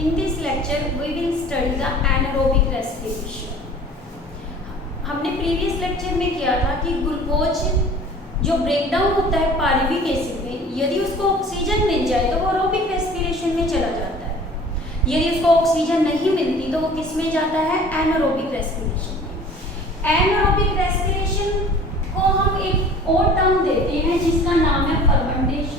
In this lecture we will study the anaerobic respiration. हमने previous lecture में किया था कि ग्लूकोज जो ब्रेकडाउन होता है पायरुविक एसिड में, यदि उसको ऑक्सीजन मिल जाए तो वो एरोबिक रेस्पिरेशन में चला जाता है। यदि उसको ऑक्सीजन नहीं मिलती तो वो किस में जाता है? एनारोबिक रेस्पिरेशन में। एनारोबिक रेस्पिरेशन को हम एक और टर्म देते हैं जिसका नाम है fermentation.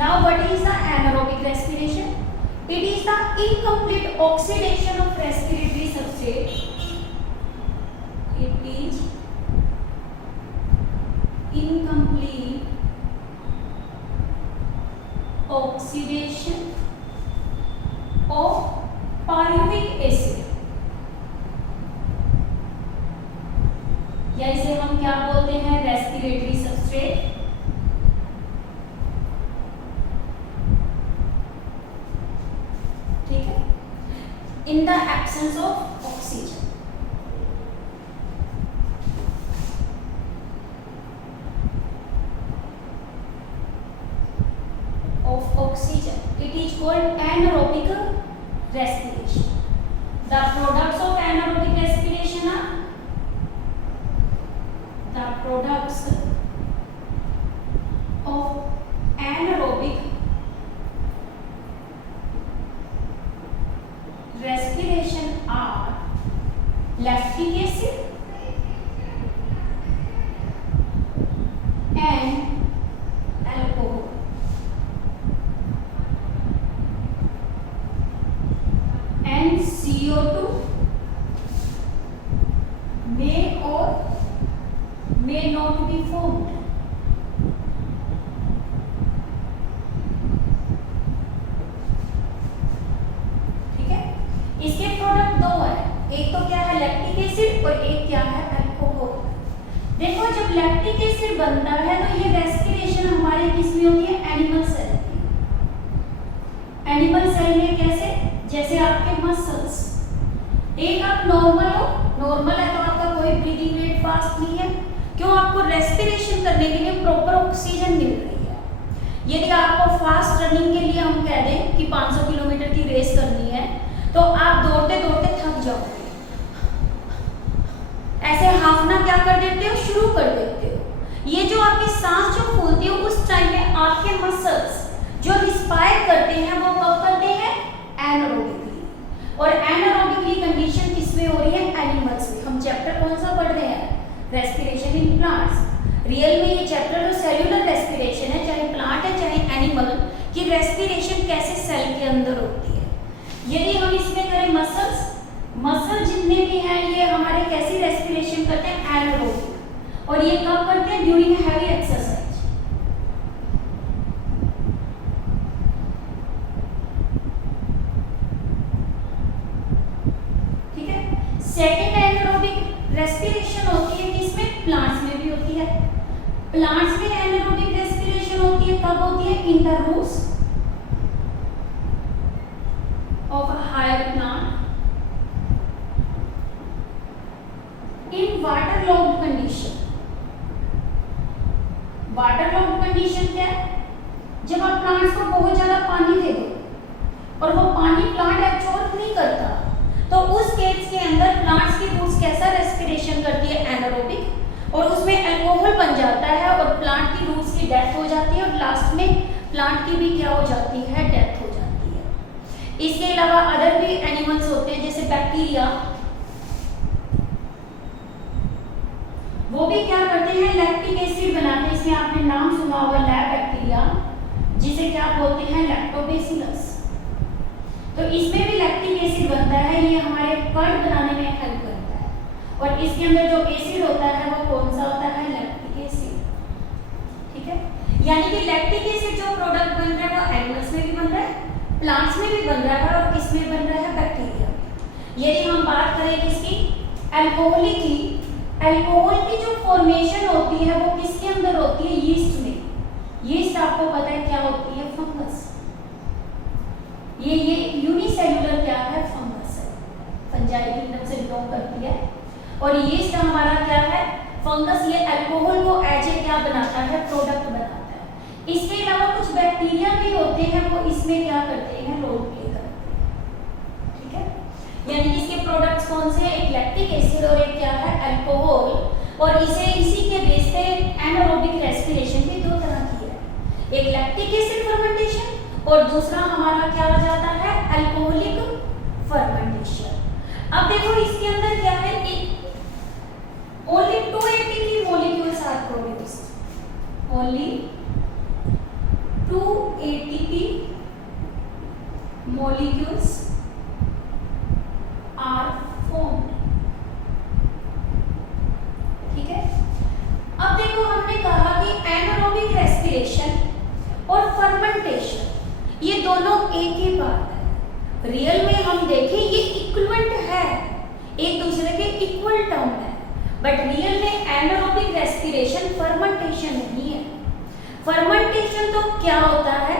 Now what is the anaerobic respiration? It is the incomplete oxidation of respiratory substrate. It is incomplete oxidation of pyruvic acid. या इसे हम क्या बोलते हैं? Respiratory substrate. ठीक है, in the absence of oxygen. Of oxygen, it is called anaerobic respiration. The products of anaerobic respiration are the products of anaerobic respiration are lactic acid and alcohol. And CO2 may or may not be formed. ठीक है, इसके product दो है, एक तो क्या है? Lactic acid और एक क्या है? अल्कोहल। देखो, जब लैक्टिक एसिड बनता है तो ये रेस्पिरेशन हमारे किस में होती है? एनिमल सेल में। एनिमल सेल में कैसे? जैसे आपके मसल्स, एक आप नॉर्मल हो, नॉर्मल है तो आपका कोई ब्रीदिंग रेट फास्ट नहीं है, क्यों? आपको रेस्पिरेशन करने के लिए प्रॉपर ऑक्सीजन मिल रही है। यदि आपको फास्ट रनिंग के लिए हम कह दें कि 500 किलोमीटर की रेस करनी है तो आप दौड़ते दौड़ते थक जाओगे, ऐसे हाफना क्या कर देते हो? शुरू कर देते हो। ये जो आपकी सांस जो फूलती है उस टाइम में आपके मसल्स जो रिस्पायर करते हैं वो कब करते हैं? एनारोबिकली। और एनारोबिकली कंडीशन किसमें हो रही है? एनिमल्स में। हम चैप्टर कौन सा पढ़ रहे हैं? Respiration in plants. रियल में ये चैप्टर जो सेल्यूलर रेस्पिरेशन है, चाहे प्लांट है चाहे एनिमल की रेस्पिरेशन कैसे सेल के अंदर होती है। यदि हम इसमें करें मसल्स, मसल जितने भी हैं ये हमारे कैसी रेस्पिरेशन करते हैं? एनारोबिक। और ये कब करते हैं? During heavy exercise. Second anaerobic respiration होती है किसमें? प्लांट्स में भी होती है। प्लांट्स में एनारोबिक रेस्पिरेशन होती है कब होती है? In the roots of a higher plant in water logged condition. Water logged condition क्या है? जब आप प्लांट्स को बहुत ज्यादा पानी दे दो और वो पानी प्लांट एब्जॉर्ब नहीं करता तो उस केस के अंदर प्लांट्स की रूट्स कैसा रेस्पिरेशन करती है? एनारोबिक। और उसमें अल्कोहल बन जाता है और प्लांट की रूट्स की डेथ हो जाती है और लास्ट में प्लांट की भी क्या हो जाती है? डेथ हो जाती है। इसके अलावा अदर भी एनिमल्स होते हैं जैसे बैक्टीरिया, वो भी क्या करते हैं? लैक्टिक एसिड बनाते हैं। इसमें आपने नाम सुना होगा लैब बैक्टीरिया, जिसे क्या बोलते हैं? लैक्टोबैसिलस। तो इसमें भी लैक्टिक एसिड बनता है, ये हमारे कर्ड बनाने में हेल्प करता है। और इसके अंदर जो एसिड होता है वो कौन सा होता है? Lactic acid. ठीक है, यानी कि लैक्टिक एसिड जो प्रोडक्ट बन रहा है वो एनिमल्स में भी बन रहा है, प्लांट्स में भी बन रहा है और किसमें बन रहा है? बैक्टीरिया में। यदि हम बात करें किसकी? अल्कोहल की, अल्कोहल की जो फॉर्मेशन होती है वो किसके अंदर होती है? यीस्ट में। यीस्ट आपको पता है क्या होती है? फंगस। ये यूनिसेल्युलर क्या है? फंगस है, फंजाई किंगडम से बिलोंग करती है। और यीस्ट हमारा क्या है? फंगस। ये अल्कोहल को एज ए क्या बनाता है? प्रोडक्ट बनाता है। इसके अलावा कुछ बैक्टीरिया भी होते हैं, वो इसमें क्या करते हैं, रोल प्ले करते हैं। ठीक है, यानी कि इसके प्रोडक्ट्स कौन से हैं, एक लैक्टिक एसिड और एक क्या है, अल्कोहल। और इसी के बेस पे एनारोबिक रेस्पिरेशन भी दो तरह की है, एक लैक्टिक एसिड फर्मेंटेशन और दूसरा हमारा क्या हो जाता है, अल्कोहलिक फर्मेंटेशन। अब देखो इसके अंदर क्या है, only 2 ATP molecules are produced, only 2 ATP molecules are formed। ठीक है, अब देखो हमने कहा कि एनारोबिक रेस्पिरेशन और फर्मेंटेशन ये दोनों एक ही बात है। रियल में हम देखें ये इक्विवेलेंट है, एक दूसरे के इक्वल टर्म है, बट रियल में एनारोबिक रेस्पिरेशन फर्मेंटेशन नहीं है। फर्मेंटेशन तो क्या होता है,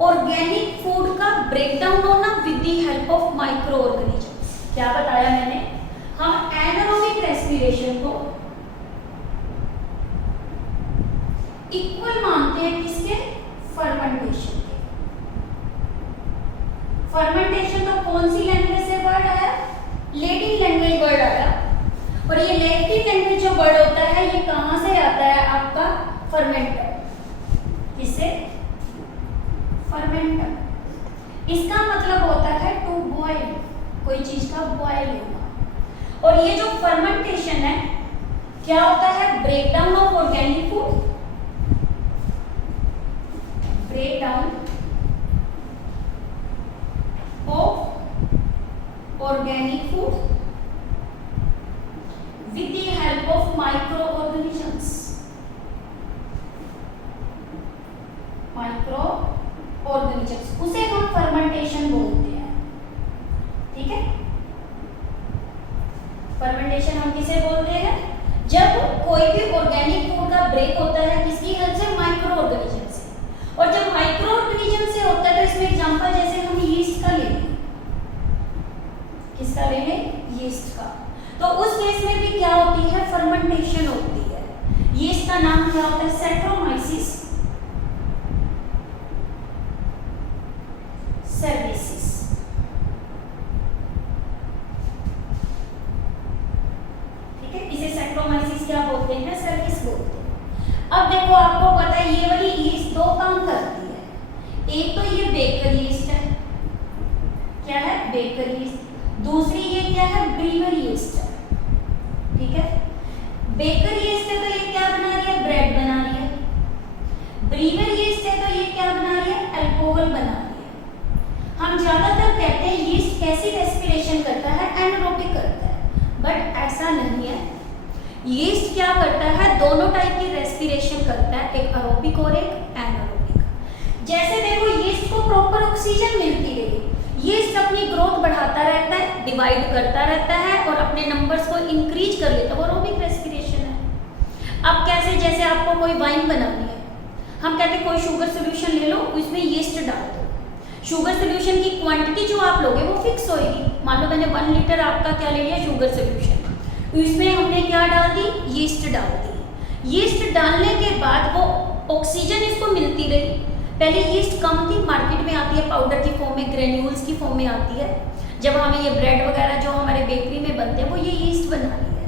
ऑर्गेनिक फूड का ब्रेकडाउन होना with the help of micro organisms. क्या बताया मैंने, हम एनारोबिक रेस्पिरेशन को इक्वल मानते हैं किसके, फर्मेंटेशन के। फर्मेंटेशन तो कौन सी लैंग्वेज से वर्ड आया, लैटिन लैंग्वेज वर्ड आया, और ये लैटिन लैंग्वेज जो वर्ड होता है ये कहां से आता है, आपका फर्मेंटर, किससे, फर्मेंटर। इसका मतलब होता है टू बॉयल, कोई चीज का बॉयल होना। और ये जो फर्मेंटेशन है क्या होता है, breakdown of organic food, breakdown of organic food with the help of microorganisms, उसे हम फर्मेंटेशन बोलते हैं। ठीक है, फर्मेंटेशन हम किसे बोलते हैं, जब कोई भी ऑर्गेनिक फूड का ब्रेक होता है किसकी हेल्प से, माइक्रो ऑर्गेनिज्म से। और जब माइक्रो ऑर्गेनिज्म से होता है तो इसमें एग्जांपल जैसे हम यीस्ट का लेंगे, किसका लेंगे, यीस्ट का। तो उस केस में भी क्या होती है, फर्मेंटेशन होती है। यीस्ट का नाम क्या होता है, सैक्रोमाइसिस सर्विसेस। ठीक है, इसे सैक्रोमाइसिस क्या बोलते हैं, सर्विस बोलते हैं। अब देखो आपको पता है ये वाली यीस्ट दो काम करती है, एक तो ये बेकर यीस्ट है, क्या है, बेकर यीस्ट। दूसरी ये क्या है, ब्रीवर यीस्ट है। ठीक है, बेकर यीस्ट है तो ये क्या बना रही है, ब्रेड बना रही है। ब्रीवर यीस्ट है तो ये क्या बना रही है, अल्कोहल बना रही है। हम ज्यादातर कहते हैं यीस्ट कैसी रेस्पिरेशन करता है, एनारोबिक करता है, बट ऐसा नहीं है। यीस्ट क्या करता है, दोनों टाइप की रेस्पिरेशन करता है, एक एरोबिक और एक एनारोबिक। जैसे देखो यीस्ट को प्रॉपर ऑक्सीजन मिलती रही, यीस्ट अपनी ग्रोथ बढ़ाता रहता है, डिवाइड करता रहता है और अपने नंबर्स को इंक्रीज कर लेता है, वो एरोबिक रेस्पिरेशन है। अब कैसे, जैसे आपको कोई वाइन बनानी है, हम कहते हैं कोई शुगर सोल्यूशन ले लो, उसमें यीस्ट डाल दो। शुगर सोल्यूशन की क्वांटिटी जो आप लोगे वो फिक्स होएगी। मान लो मैंने 1 लीटर आपका क्या ले लिया, शुगर सोल्यूशन, इसमें हमने क्या डाल दी, यीस्ट डाल दी। यीस्ट डालने के बाद वो ऑक्सीजन इसको मिलती रही। पहले यीस्ट कम थी, मार्केट में आती है पाउडर की फॉर्म में, ग्रेन्यूल्स की फॉर्म में आती है। जब हमें ये ब्रेड वगैरह जो हमारे बेकरी में बनते हैं वो ये यीस्ट बना रही है।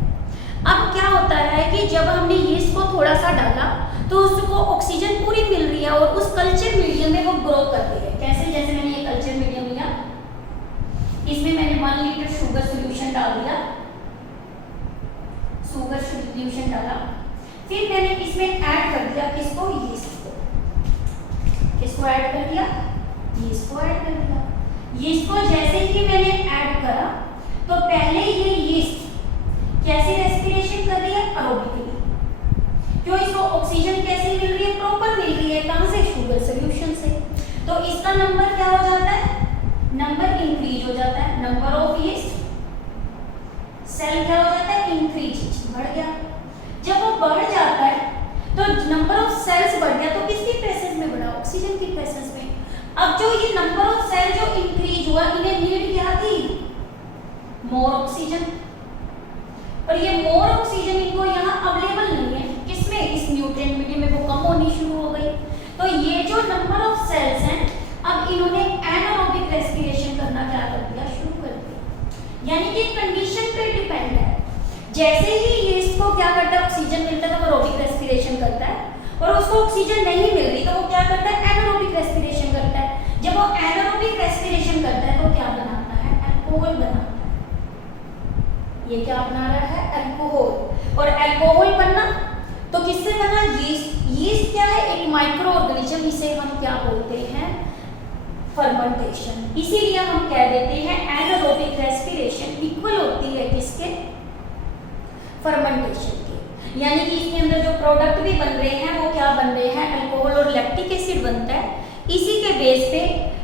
अब क्या होता है कि जब हमने यीस्ट को थोड़ा सा डाला तो उसको ऑक्सीजन पूरी मिल रही है और उस कल्चर मीडियम में वो ग्रो कर रही है। कैसे, जैसे मैंने ये कल्चर मीडियम लिया, इसमें मैंने 1 लीटर शुगर सोल्यूशन डाल दिया, शुगर सोल्यूशन डाला, फिर मैंने इसमें ऐड कर दिया किसको, यीस्ट को। किसको ऐड कर दिया, यीस्ट को ऐड कर दिया। यीस्ट को जैसे ही मैंने ऐड करा तो पहले ये यीस्ट कैसे रेस्पिरेशन कर रही है, एरोबिकली। क्यों, इसको ऑक्सीजन कैसे मिल रही है, प्रॉपर मिल रही है, कहां से, शुगर सोल्यूशन से। तो इसका नंबर क्या हो जाता है, नंबर इंक्रीज हो जाता है, नंबर ऑफ यीस्ट सेल क्या हो जाता है, इंक्रीज, बढ़ गया। जब वो बढ़ जाता है तो नंबर ऑफ सेल्स बढ़ गया, तो किसकी प्रेजेंस में बढ़ा, ऑक्सीजन की प्रेजेंस में। अब जो ये नंबर ऑफ सेल जो इंक्रीज हुआ, इन्हें नीड क्या थी, मोर ऑक्सीजन। और ये मोर ऑक्सीजन इनको यहाँ अवेलेबल नहीं है, किसमें, इस न्यूट्रिएंट मीडियम में, वो कम होनी शुरू हो गई। जो नंबर ऑफ सेल्स हैं, अब इन्होंने एनारोबिक रेस्पिरेशन करना क्या कर दिया, शुरू कर दिया। यानी कि कंडीशन पे डिपेंड है। जैसे ही यीस्ट को क्या करता है, ऑक्सीजन मिलता है तो वो एरोबिक रेस्पिरेशन करता है, और उसको ऑक्सीजन नहीं मिल रही तो वो क्या करता है, एनारोबिक रेस्पिरेशन करता है। जब वो एनारोबिक रेस्पिरेशन करता है तो क्या बनाता है, अल्कोहल बनाता है। ये क्या बना रहा है, अल्कोहल। और अल्कोहल बनना तो किससे बना, यीस्ट। यीस्ट क्या है, एक माइक्रो ऑर्गेनिज्म, इसे हम क्या बोलते हैं, फर्मेंटेशन। इसीलिए हम कह देते हैं एनारोबिक रेस्पिरेशन इक्वल होती है किसके, फर्मेंटेशन के। यानी कि इसके अंदर जो प्रोडक्ट भी बन रहे हैं वो क्या बन रहे हैं, अल्कोहल और लैक्टिक एसिड बनता है। इसी के बेस पे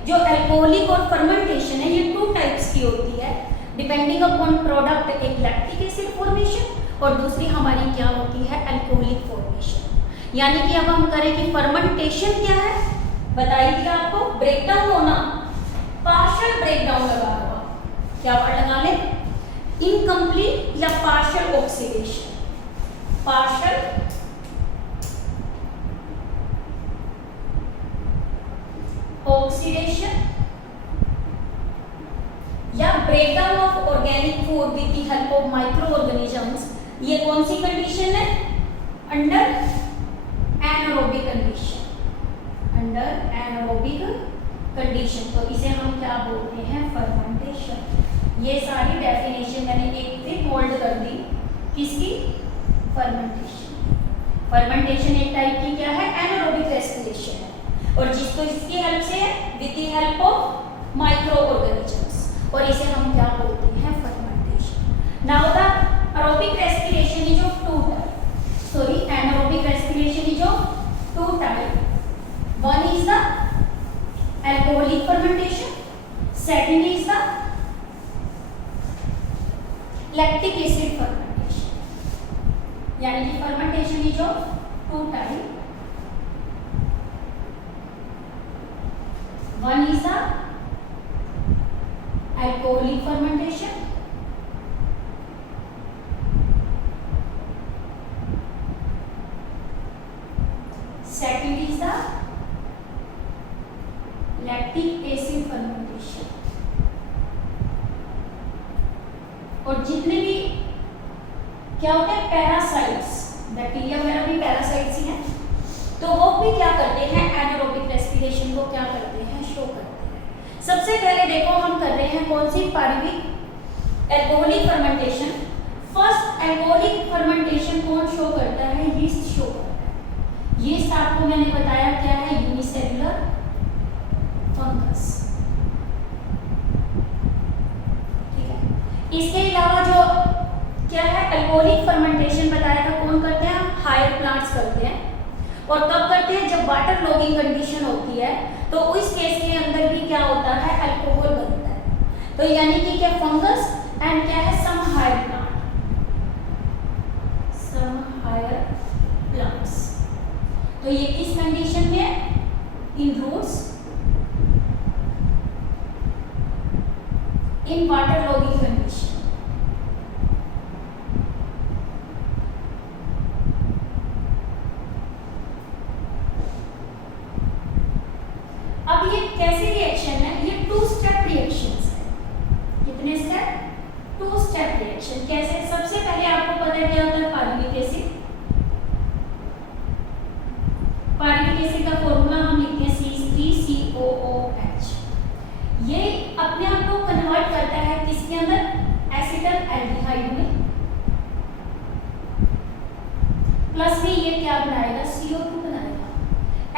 जो अल्कोहलिक और फर्मेंटेशन है ये 2 टाइप्स की होती है, डिपेंडिंग अपॉन प्रोडक्ट। एक लैक्टिक एसिड फॉर्मेशन और दूसरी हमारी क्या होती है, अल्कोहलिक फॉर्मेशन। यानी कि अब हम करें कि फर्मेंटेशन क्या है, बताई दिया आपको, ब्रेकडाउन होना, पार्शियल ब्रेकडाउन लगा हुआ, क्या वर्ड लगा ले, इनकम्प्लीट या पार्शियल ऑक्सीडेशन, पार्शियल ऑक्सीडेशन या breakdown of organic food with the help of micro organisms. ये कौन सी कंडीशन है, under anaerobic condition, under anaerobic condition. तो इसे हम क्या बोलते हैं, फर्मेंटेशन। ये सारी डेफिनेशन मैंने एक पे होल्ड कर दी, किसकी, फर्मेंटेशन। फर्मेंटेशन एक टाइप की क्या है, एनारोबिक रेस्पिरेशन है, और जिसको इसकी हेल्प से है, with the help of micro organisms, और इसे हम क्या बोलते हैं, fermentation. Now the aerobic respiration is of 2 type, sorry anaerobic respiration is of 2 type. One is the alcoholic fermentation, second is the lactic acid fermentation. यानी कि fermentation is of 2 type. One is the alcoholic fermentation, second is the lactic acid fermentation. और जितने भी क्या होते हैं, parasites, bacteria वगैरह भी पैरासाइट्स ही हैं, तो वो भी क्या करते हैं, एनारोबिक रेस्पिरेशन को क्या करते हैं, शो करते हैं। सबसे पहले देखो हम कर रहे हैं कौन सी, pyruvic alcoholic fermentation. First alcoholic fermentation कौन शो करता है, यीस्ट शो करता है। यीस्ट आपको मैंने बताया क्या है, यूनिसेलुलर फंगस, ठीक है। इसके अलावा जो क्या है, अल्कोहलिक फर्मेंटेशन बताया था कौन करते हैं, हायर प्लांट्स करते हैं। और कब करते हैं, जब वाटर लॉगिंग कंडीशन होती है, तो उस केस के अंदर भी क्या होता है, अल्कोहल बनता है। तो यानी कि क्या, फंगस एंड क्या है, some higher plant, some higher plants. तो ये किस कंडीशन में है, in roots, in water logging condition. अब ये कैसे रिएक्शन है, ये 2 स्टेप रिएक्शंस है। कितने स्टेप, 2 स्टेप रिएक्शन। कैसे, सबसे पहले आपको पता है क्या होता है, पायरुविक एसिड। पायरुविक एसिड का फॉर्मूला हम लिखते हैं C3COOH। ये अपने आप को कन्वर्ट करता है किसके अंदर, एसिटल एल्डिहाइड में, प्लस में ये क्या बनाएगा, CO2 बनाएगा।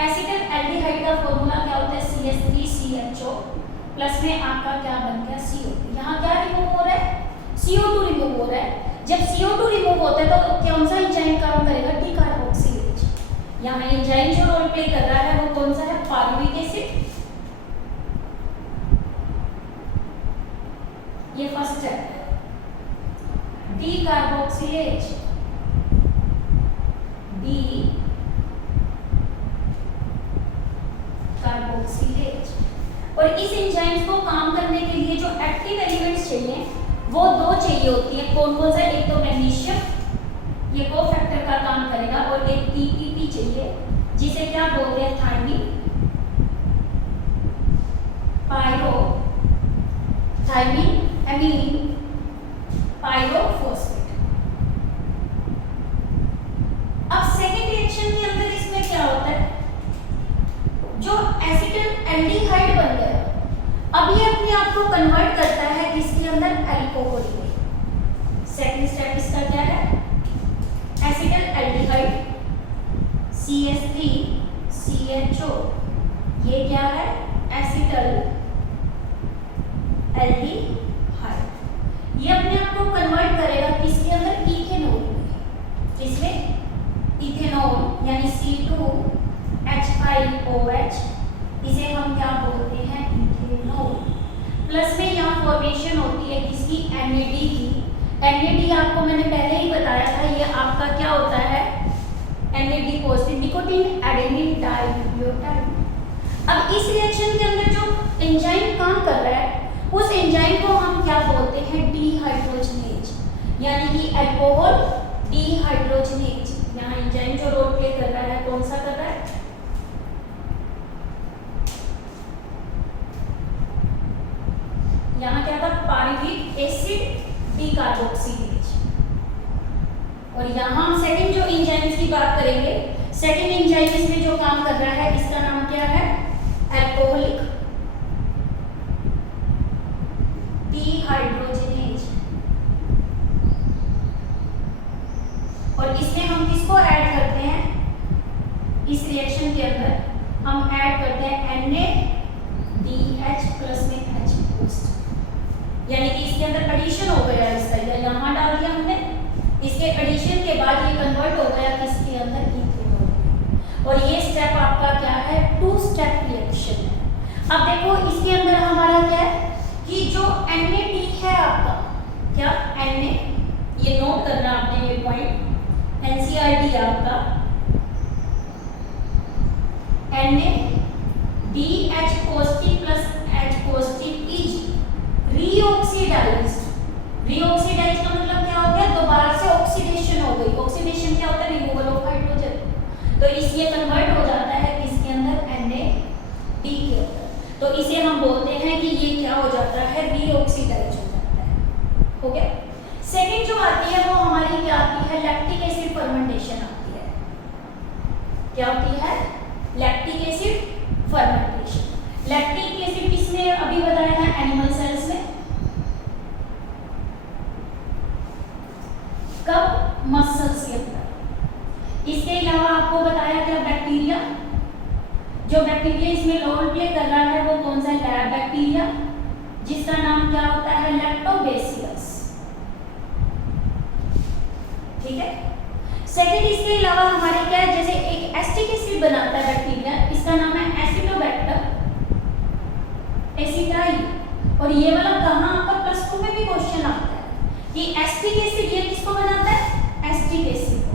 एसिटल एल्डिहाइड का फॉर्मूला क्या होता है, CH3CHO, प्लस में आपका क्या बन गया, CO2। यहाँ क्या रिमूव हो रहा है, CO2 रिमूव हो रहा है। जब CO2 रिमूव होता है तो कौन सा एंजाइम काम करेगा, डीकार्बोक्सिलेज। यहाँ एंजाइम जो रोल प्ले कर रहा है वो कौन सा है, पायरुविक एसिड। ये फर्स्ट स्टेप है, डीकार्बोक्सिलेज, डीकार्बोक्सिलेज। और इस एंजाइम्स को काम करने के लिए जो एक्टिव एलिमेंट्स चाहिए वो 2 चाहिए होती है। कौन कौन सा, एक तो मैग्नीशियम, ये कोफैक्टर का काम करेगा, और एक TPP चाहिए जिसे क्या बोलते हैं, थायमिन थायमीन एमीन पायरोफॉस्फेट। अब सेकेंड रिएक्शन के अंदर इसमें क्या होता है, जो एसिटल एल्डिहाइड बन गया अब ये अपने आप को कन्वर्ट करता है किसके अंदर, अल्कोहल में। सेकेंड स्टेप इसका क्या है, एसिटल एल्डिहाइड CH3CHO, ये क्या है, एसिटल एल्डिहाइड। ये अपने आप को कन्वर्ट करेगा किसके अंदर, इथेनॉल में। किसमें, इथेनॉल, यानी C2H5OH, इसे हम क्या बोलते हैं, इथेनॉल। प्लस में यहाँ फॉर्मेशन होती है किसकी, NAD की। NAD आपको मैंने पहले ही बताया था, ये आपका क्या होता है, NAD positive, nicotine adenine dinucleotide. अब इस रिएक्शन के अंदर जो एंजाइम काम कर रहा है उस एंजाइम को हम क्या बोलते हैं, डीहाइड्रोजनेज, यानी कि अल्कोहल डीहाइड्रोजनेज। यहाँ एंजाइम जो रोल प्ले कर रहा है कौन सा कर रहा है, यहाँ क्या था, पायरुविक एसिड डीकार्बोक्सिलेज। और यहाँ हम सेकंड जो एंजाइम्स की बात करेंगे, सेकंड एंजाइम इसमें जो काम कर रहा है इसका नाम क्या है, अल्कोहलिक डीहाइड्रोजनेज। और इसमें हम किसको ऐड करते हैं, इस रिएक्शन के अंदर हम ऐड करते हैं NaDH प्लस में H पोस्ट, यानी कि इसके अंदर एडिशन हो गया इसका, यहाँ डाल दिया हमने, इसके एडिशन के बाद ये कन्वर्ट हो गया किसके अंदर, इथेनॉल। और ये स्टेप आपका क्या है, 2 स्टेप रिएक्शन है। अब देखो इसके अंदर हमारा क्या है कि जो NAD है आपका, क्या Na, ये नोट करना आपने ये पॉइंट, NCERT आपका, NaDH positive plus H positive is reoxidized. Reoxidize का मतलब क्या हो गया, दोबारा से ऑक्सीडेशन हो गई। ऑक्सीडेशन क्या होता है, रिमूवल ऑफ हाइड्रोजन। तो इसलिए कन्वर्ट हो जाता है किसके अंदर, NaD के अंदर। तो इसे हम बोलते हैं कि ये क्या हो जाता है, रीऑक्सीडाइज हो जाता है। हो गया। सेकंड जो आती है वो हमारी क्या आती है, लैक्टिक एसिड फर्मेंटेशन आती है। क्या होती है, lactic acid fermentation. Lactic acid किसने अभी बताया था, एनिमल सेल्स में। कब, मसल्स के अंदर। इसके अलावा आपको बताया था बैक्टीरिया, जो बैक्टीरिया इसमें रोल प्ले कर रहा है वो कौन सा, लैब बैक्टीरिया, जिसका नाम क्या होता है, लैक्टोबैसिलस। ठीक है। सेकंड इसके अलावा हमारे क्या है, जैसे एक एसिटिक एसिड बनाता है बैक्टीरिया, इसका नाम है एसिडोबैक्टर एसिटाई। और ये वाला कहाँ आपका +2 में भी क्वेश्चन आता है कि एसिटिक एसिड ये किसको बनाता है, एसिटिक एसिड को।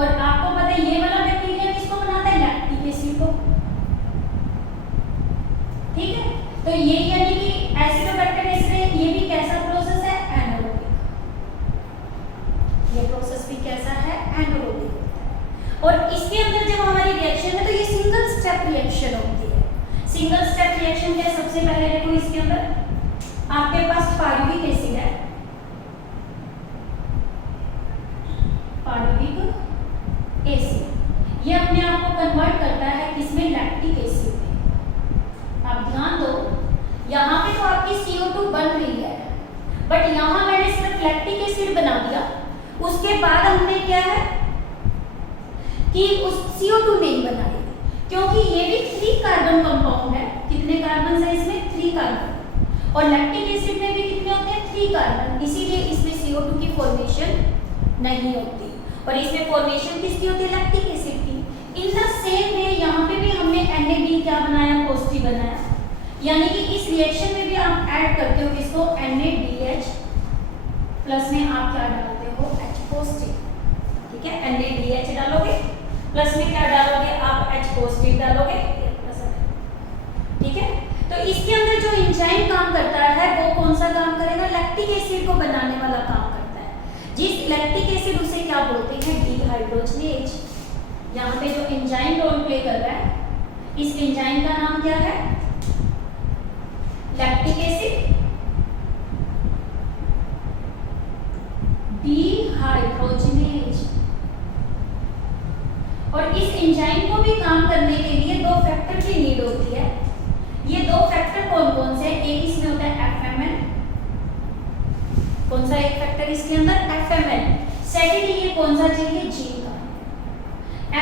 और आपको पता है ये वाला बैक्टीरिया किसको बनाता है, लैक्टिक एसिड को। ठीक है। तो ये यानी कि एसिडोबैक्टर एसिड, ये भी कैसा प्रोसेस है, एनारोबिक। ये प्रोसेस भी कैसा है, एनारोबिक होता है। और इसके अंदर जब हमारी रिएक्शन है तो ये सिंगल स्टेप रिएक्शन होती है। सिंगल स्टेप रिएक्शन क्या है, सबसे पहले देखो इसके अंदर आपके पास पायरुविक एसिड है, पायरुविक एसिड, ये अपने आप को कन्वर्ट करता है किसमें, लैक्टिक एसिड में। आप ध्यान दो, यहाँ पे तो आपकी CO2 बन रही है, बट यहाँ मैंने सिर्फ लैक्टिक एसिड बना दिया। उसके बाद हमने क्या है कि उस CO2 नहीं बनाई, क्योंकि ये भी 3 कार्बन कंपाउंड है। कितने कार्बन है इसमें, 3 कार्बन। और लैक्टिक एसिड में भी कितने होते हैं, 3 कार्बन, इसीलिए इसमें CO2 की फॉर्मेशन नहीं होती। और इसमें फॉर्मेशन किसकी होती है, लैक्टिक एसिड की। इन द सेम वे यहाँ पे भी हमने NAD क्या बनाया, पॉजिटिव बनाया, यानी कि इस रिएक्शन में भी आप ऐड करते हो किसको, NaDH प्लस में आप क्या डालते हो, H पॉजिटिव। ठीक है, NaDH डालोगे, प्लस में क्या डालोगे आप, H पॉजिटिव डालोगे। ठीक है। तो इसके अंदर जो एंजाइम काम करता है वो कौन सा काम करेगा, लैक्टिक एसिड को बनाने वाला काम करता है। जिस लैक्टिक एसिड उसे क्या बोलते हैं, डीहाइड्रोजनेज। यहाँ पे जो एंजाइम रोल प्ले कर रहा है, इस एंजाइम का नाम क्या है, लैक्टिक एसिड, डिहाइड्रोजनेज। और इस एंजाइम को भी काम करने के लिए दो फैक्टर की नीड होती है। ये दो फैक्टर कौन कौन से हैं? एक इसमें होता है FMN, कौन सा एक फैक्टर इसके अंदर? FMN। सेकेंड ये कौन सा चाहिए? G का।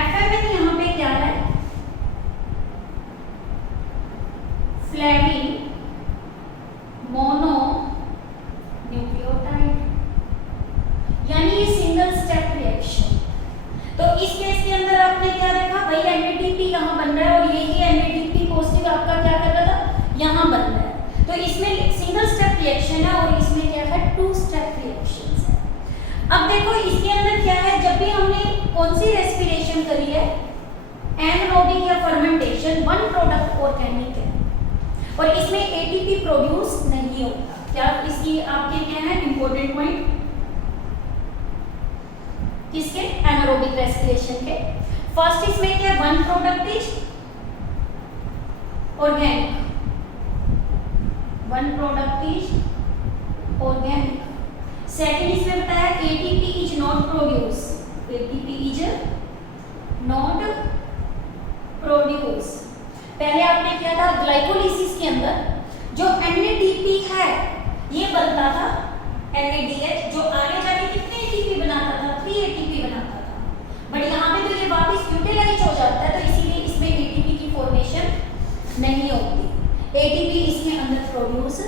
FMN यहाँ पे क्या है? फ्लेविन मोनो न्यूक्लियोटाइड, यानी ये सिंगल स्टेप रिएक्शन। तो इस केस के अंदर आपने क्या देखा? भाई NADP यहाँ बन रहा है और यही NADP पॉजिटिव आपका क्या कर रहा था? यहाँ बन रहा है। तो इसमें सिंगल स्टेप रिएक्शन है और इसमें क्या है? टू स्टेप रिएक्शंस है। अब देखो इसके अंदर क्या है? जब भी हमने कौन सी रेस्पिरेशन करी है? एनारोबिक या फर्मेंटेशन, वन प्रोडक्ट ऑर्गेनिक है और इसमें ATP प्रोड्यूस नहीं होता। क्या इसकी आपके क्या है इंपॉर्टेंट पॉइंट? किसके? एनारोबिक रेस्पिरेशन के। फर्स्ट इसमें क्या? One product is organic, one product is organic. Second इसमें बताया ATP is not produce, ATP is not produce. पहले आपने क्या था? ग्लाइकोलिसिस के अंदर जो NADP है ये बनता था NADH, जो आगे जाके कितने ATP बनाता था? 3 ATP बनाता था। बट यहाँ पे तो ये वापस यूटिलाइज हो जाता है, तो इसीलिए इसमें ATP की फॉर्मेशन नहीं होती, ATP इसके अंदर प्रोड्यूस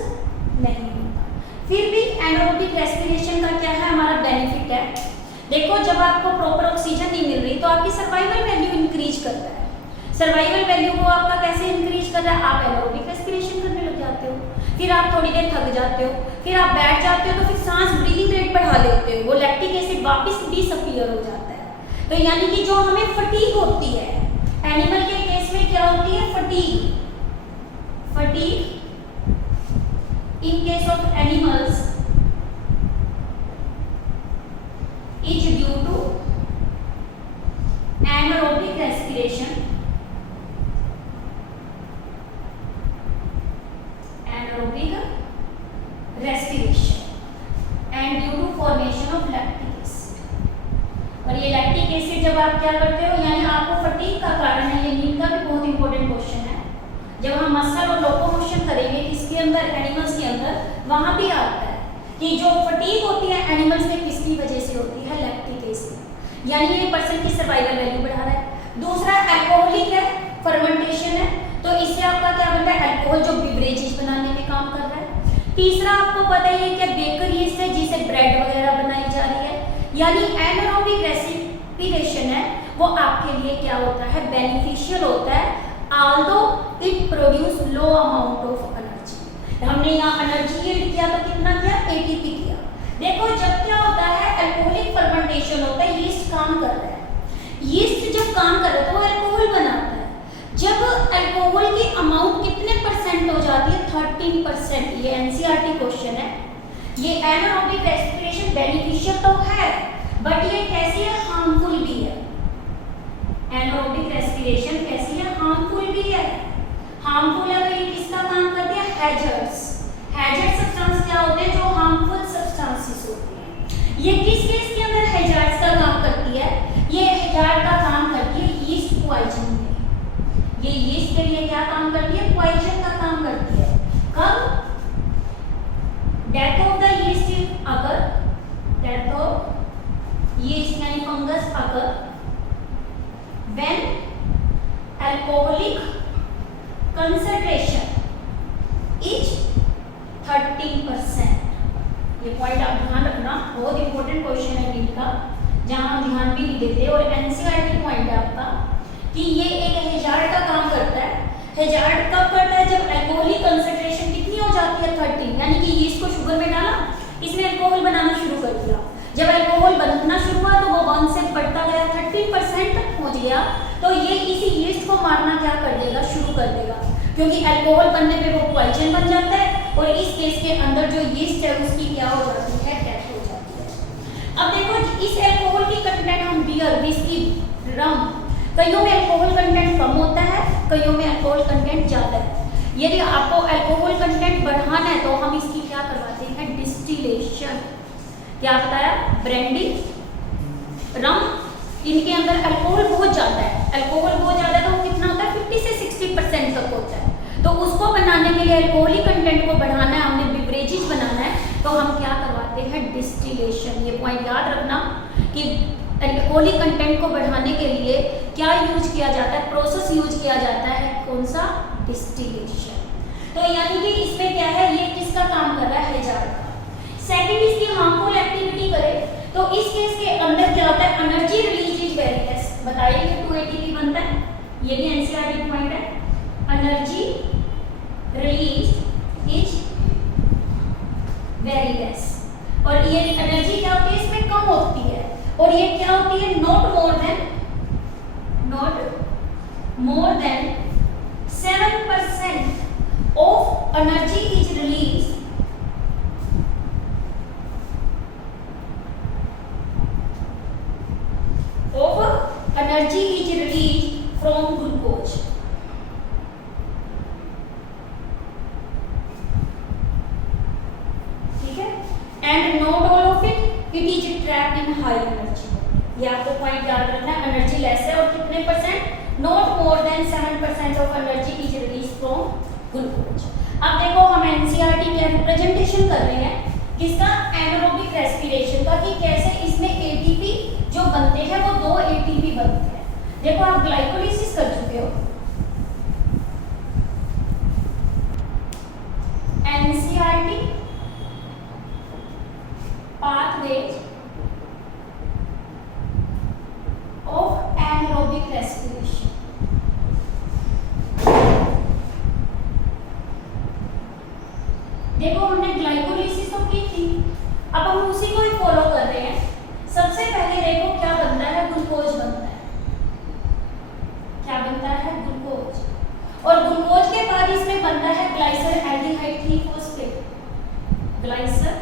नहीं होता। फिर भी एनारोबिक रेस्पिरेशन का क्या है हमारा बेनिफिट है? देखो जब आपको प्रॉपर ऑक्सीजन नहीं मिल रही तो आपकी सर्वाइवल वैल्यू इंक्रीज करता है। सर्वाइवल वैल्यू को आपका कैसे इंक्रीज कर रहा है? आप एनारोबिक रेस्पिरेशन करने लग जाते हो, फिर आप थोड़ी देर थक जाते हो, फिर आप बैठ जाते हो, तो फिर सांस ब्रीदिंग रेट बढ़ा लेते हो, वो लैक्टिक एसिड वापस डिसअपीयर हो जाता है। तो यानी कि जो हमें फटीग होती है, एनिमल के केस में क्या होती है? Fatigue. Fatigue in case of animals is due to anaerobic respiration, anaerobic respiration and due to formation of lactic acid। और ये लैक्टिक एसिड जब आप क्या करते हो, यानी आपको फटीग का कारण है, ये नींद का भी बहुत इंपॉर्टेंट क्वेश्चन है। जब हम मसल और लोकोमोशन करेंगे किसके अंदर? एनिमल्स के अंदर, वहां भी आता है कि जो फटीग होती है एनिमल्स में किसकी वजह से होती है? लैक्टिक एसिड, यानी ये पर्सन की सर्वाइवल वैल्यू बढ़ा रहा है। दूसरा अल्कोहलिक है, फर्मेंटेशन है, तो इससे आपका क्या बन रहा है? अल्कोहल जो बिवरेजेस बनाने में काम कर रहा है। तीसरा आपको पता ही है कि बेकर यीस्ट है जिससे ब्रेड वगैरह बनाई जा रही है, यानी एनारोबिक रेस्पिरेशन है वो आपके लिए क्या होता है? बेनिफिशियल होता है, although it produce low amount of energy। हमने यहाँ एनर्जी यील्ड किया तो कितना किया? ATP किया। देखो जब क्या होता है? अल्कोहलिक फर्मेंटेशन होता है, यीस्ट काम कर रहा है, यीस्ट जब काम कर रहा है तो वो अल्कोहल बनाता है। जब अल्कोहल की अमाउंट कितने परसेंट हो जाती है? 13%। ये NCERT क्वेश्चन है। ये एनारोबिक रेस्पिरेशन बेनिफिशियल तो है बट ये कैसी है? हार्मफुल भी है। एनारोबिक रेस्पिरेशन कैसी है? हार्मफुल भी है। हार्मफुल है तो ये किसका काम करती है? हैजर्ड्स। हैजर्ड सब्सटेंस क्या होते हैं? जो हार्मफुल सब्सटेंसेस होते हैं। ये किस केस के अंदर हैजर्ड्स का काम करती है? ये हैजर्ड का काम करती है यीस्ट पॉइजन में। ये यीस्ट के लिए क्या काम करती है? पॉइजन का काम करती है। कब? डेथ ऑफ द यीस्ट अगर, डेथ ऑफ यीस्ट यानी फंगस अगर when alcoholic concentration is 13%। ये पॉइंट आप ध्यान रखना, बहुत इंपॉर्टेंट क्वेश्चन है नीट का, जहां हम ध्यान भी नहीं देते। और NCERT पॉइंट है आपका कि ये एक हैजार्ड का काम करता है। हैजार्ड कब करता है? जब अल्कोहलिक कंसंट्रेशन कितनी हो जाती है? 13, यानी कि यीस्ट को शुगर में डाला, इसने अल्कोहल बनाना शुरू कर दिया। जब अल्कोहल बनना शुरू हुआ तो वो 1 से बढ़ता गया, 13% तक पहुंच गया, तो ये इसी यीस्ट को मारना क्या कर देगा? शुरू कर देगा, क्योंकि अल्कोहल बनने पे वो पॉइजन बन जाता है और इस केस के अंदर जो यीस्ट है उसकी क्या हो जाती है? डेथ हो जाती है। अब देखो इस अल्कोहल की कंटेंट हम बियर, विस्की, रम, कईयों में अल्कोहल कंटेंट कम होता है, कईयों में अल्कोहल कंटेंट ज़्यादा है। यदि आपको अल्कोहल कंटेंट बढ़ाना है तो हम इसकी क्या करवाते हैं, डिस्टिलेशन। क्या बताया, ब्रांडी, रम, इनके अंदर अल्कोहल बहुत ज्यादा है, अल्कोहल बहुत ज्यादा है तो कितना होता है 50 से 60% तक होता है। तो उसको बनाने के लिए अल्कोहलिक कंटेंट को बढ़ाना है, हमने बिवरेजेस बनाना है, तो हम क्या करवाते हैं, डिस्टिलेशन। ये पॉइंट याद रखना कि अल्कोहलिक कंटेंट को बढ़ाने के लिए क्या यूज किया जाता है, प्रोसेस यूज किया जाता है, कौन सा, डिस्टिलेशन। तो यानी कि इसमें क्या है, ये किसका काम कर रहा है, हैजार्ड का। सेकंड, इसकी हार्मफुल एक्टिविटी करे तो इस केस के अंदर क्या होता है, energy release is very less. बताइए कि 2 ATP बनता है, ये भी एनसीईआरटी पॉइंट है, energy release is very less. और ये एनर्जी क्या होती है, इसमें कम होती है, और ये क्या होती है, not more than 7% of energy is release from glucose. ठीक है, and not all of it is trapped in high energy. ये आपको पॉइंट याद रखना है, एनर्जी लेस है और कितने percent, not more than 7% of energy is release from glucose. अब देखो हम एनसीईआरटी के प्रेजेंटेशन कर रहे हैं किसका, एनारोबिक रेस्पिरेशन का, कि कैसे इसमें एटीपी जो बनते हैं वो 2 ATP बनते हैं। देखो आप ग्लाइकोलिसिस कर चुके हो, NCERT pathways of anaerobic respiration। देखो हमने ग्लाइकोलिसिस तो की थी, अब हम उसी को ही फॉलो कर रहे हैं। सबसे पहले देखो क्या बनता है, ग्लूकोज बनता है। क्या बनता है, ग्लूकोज, और ग्लूकोज के बाद इसमें बनता है ग्लाइसर एल्डिहाइड 3-फॉस्फेट, ग्लाइसर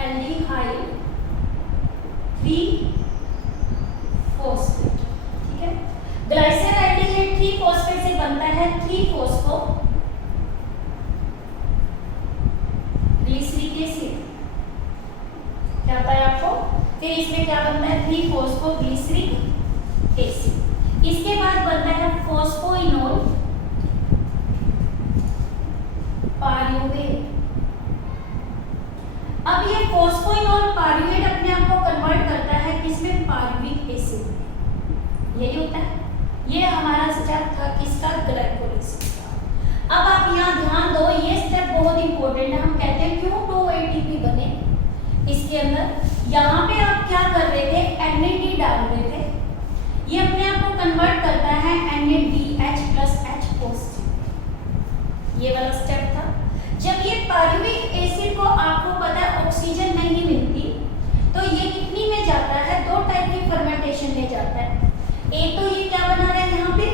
एल्डिहाइड 3-फॉस्फेट। ठीक है, ग्लाइसर एल्डिहाइड 3-फॉस्फेट से बनता है 3-फॉस्फो ग्लिसरिक एसिड। क्या पता है आपको, फिर इसमें क्या बनता है, 3-फॉस्फो ग्लिसरिक एसिड। इसके बाद बनता है फॉस्फोइनोल पायरुवेट। अब ये फॉस्फोइनोल पायरुवेट अपने आप को कन्वर्ट करता है किसमें, पायरुविक एसिड। यही होता है, ये हमारा स्टेप था किसका, ग्लाइकोलिसिस का। अब आप यहाँ ध्यान दो, ये स्टेप बहुत इंपॉर्टेंट है। हम कहते हैं क्यों 2 ATP बने इसके अंदर, यहाँ पे आप क्या कर रहे थे, NAD डाल रहे थे, ये अपने आप को कन्वर्ट करता है NADH + H पॉजिटिव। ये वाला स्टेप था। जब ये पायरुविक एसिड को आपको पता है ऑक्सीजन नहीं मिलती, तो ये कितनी में जाता है, 2 टाइप की फर्मेंटेशन में जाता है। एक तो ये क्या बना रहा है, यहाँ पे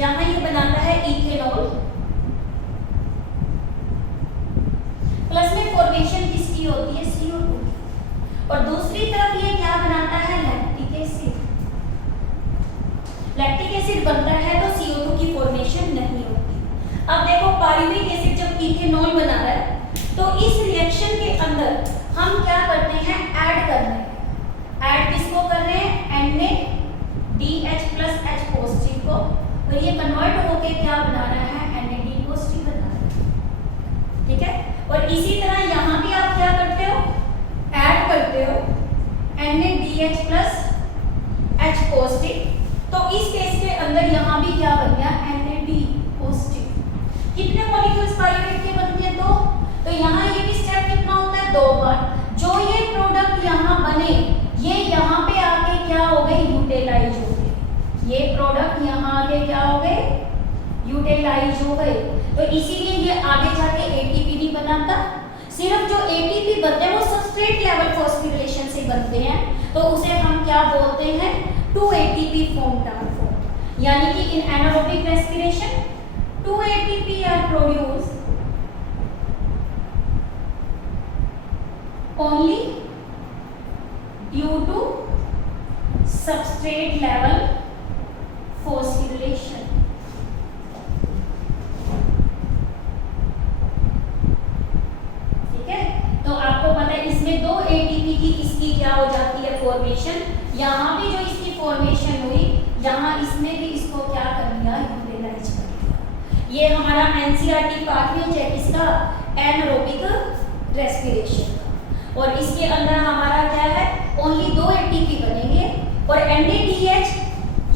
यहाँ ये बनाता है इथेनॉल, प्लस में फॉर्मेशन किसकी होती है, CO2 की, और दूसरी तरफ ये क्या बनाता है, लैक्टिक एसिड। लैक्टिक एसिड बनता है तो CO2 की फॉर्मेशन नहीं होती। अब देखो पायरुविक एसिड जब इथेनॉल बना रहा है, तो इस रिएक्शन के अंदर हम क्या करते हैं, ऐड कर रहे हैं। ऐड किसको कर रहे हैं, NADH + H पॉजिटिव को, और ये कन्वर्ट होके क्या बना रहा है, NAD पॉजिटिव बना रहा है। ठीक है, और इसी तरह यहाँ भी आप क्या करते हो, ऐड करते हो NADH + H पॉजिटिव। तो इस केस के अंदर यहाँ भी क्या बन गया, NAD पॉजिटिव। कितने मॉलिक्यूल्स पायरुवेट के बनते हैं, 2। तो यहाँ ये भी स्टेप कितना होता है, 2 बार। जो ये प्रोडक्ट यहाँ बने, ये यहाँ पे आके क्या हो गए, यूटिलाइज हो गए। ये प्रोडक्ट यहाँ आके क्या हो गए, यूटिलाइज हो गए। तो इसीलिए ये आगे जाके ATP नहीं बनाता। सिर्फ जो ATP बनते हैं वो सबस्ट्रेट लेवल फॉस्फोरिलेशन से बनते हैं, तो उसे हम क्या बोलते हैं, 2 ATP formed are formed। यानी कि इन anaerobic respiration 2 ATP are produced only due to substrate level फोस्फोरिलेशन। ठीक है, तो आपको पता है इसमें 2 एटीपी की इसकी क्या हो जाती है फॉर्मेशन। यहाँ भी जो इसकी फॉर्मेशन हुई, यहाँ इसमें भी इसको क्या कर लिया, यूटिलाइज कर लिया। ये हमारा एनसीईआरटी पाथवे है किसका, एनारोबिक रेस्पिरेशन का। और इसके अंदर हमारा क्या है, ओनली 2 एटीपी बनेंगे। और एनएडीएच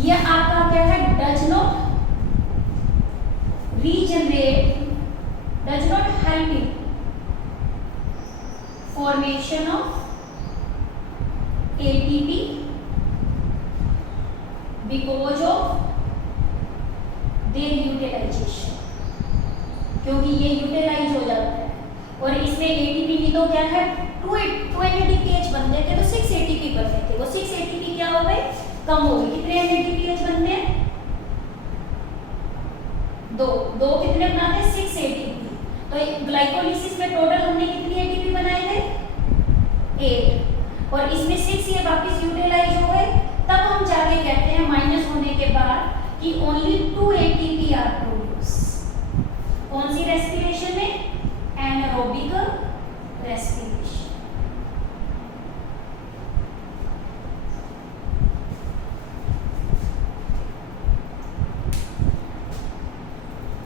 ये आपका क्या है, does not regenerate, does not help in formation of ATP because of their utilization, क्योंकि ये यूटिलाइज हो जाता है। और इसमें एटीपी भी तो क्या है, 2 एनएडीपीएच बनते थे तो 6 एटीपी बनते थे, वो 6 एटीपी क्या हो गए, कम हो गए। कितने एनएडीपीएच बनते हैं, 2 कितने बनाते हैं, 6 एटीपी। तो ग्लाइकोलिसिस में टोटल हमने कितनी एटीपी बनाए थे, 8। और इसमें 6 ये वापस यूटिलाइज हो गए। तब हम जाके कहते हैं माइनस होने के बाद कि ओनली 2 एटीपी आर प्रोड्यूस। कौन सी रेस्पिरेशन में, एनारोबिक रेस्पिरेशन।